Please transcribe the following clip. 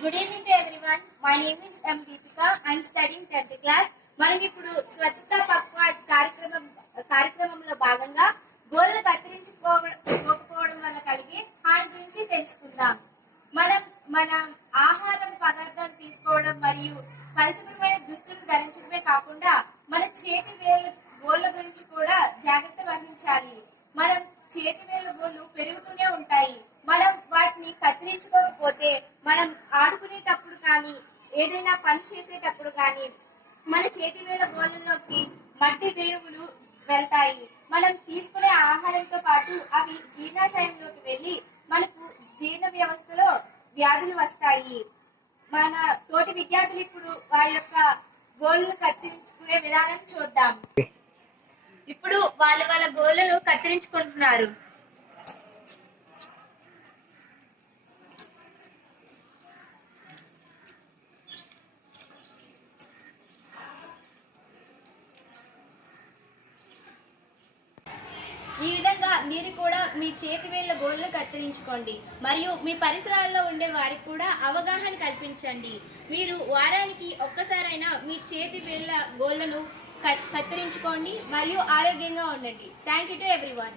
Good evening to everyone. My name is M. Deepika. I am studying 10th class. మనం ఇప్పుడు స్వచ్ఛత పక్వాడ్ కార్యక్రమంలో భాగంగా గోళ్ళు కత్తిరించుకోకపోవడం వల్ల కలిగే హాని గురించి తెలుసుకుందాం. మన ఆహారం పదార్థాలు తీసుకోవడం మరియు పరిశుభ్రమైన దుస్తులు ధరించడమే కాకుండా మన చేతి వేళ్ళ గోళ్ళ గురించి కూడా జాగ్రత్త వహించాలి. మనం చేతి వేళ్ళ గోళ్ళు పెరుగుతూనే ఉంటాయి. మనం వాటిని కత్తిరించుకోకపోతే మనం ఆడుకునేటప్పుడు కానీ ఏదైనా పని చేసేటప్పుడు కానీ మన చేతి వేళ్ళ గోళ్ళలోకి మట్టి రేణువులు వెళ్తాయి. మనం తీసుకునే ఆహారంతో పాటు అవి జీర్ణాశయంలోకి వెళ్ళి మనకు జీర్ణ వ్యవస్థలో వ్యాధులు వస్తాయి. మన తోటి విద్యార్థులు ఇప్పుడు వారి యొక్క గోళ్ళను కత్తిరించుకునే విధానం చూద్దాం. ఇప్పుడు వాళ్ళ గోళ్ళను కత్తిరించుకుంటున్నారు. ఈ విధంగా మీరు కూడా మీ చేతి వేళ్ళ గోళ్ళను కత్తిరించుకోండి మరియు మీ పరిసరాల్లో ఉండే వారికి కూడా అవగాహన కల్పించండి. మీరు వారానికి ఒక్కసారైనా మీ చేతి వేళ్ళ గోళ్ళను కత్తిరించుకోండి మరియు ఆరోగ్యంగా ఉండండి. Thank you to everyone.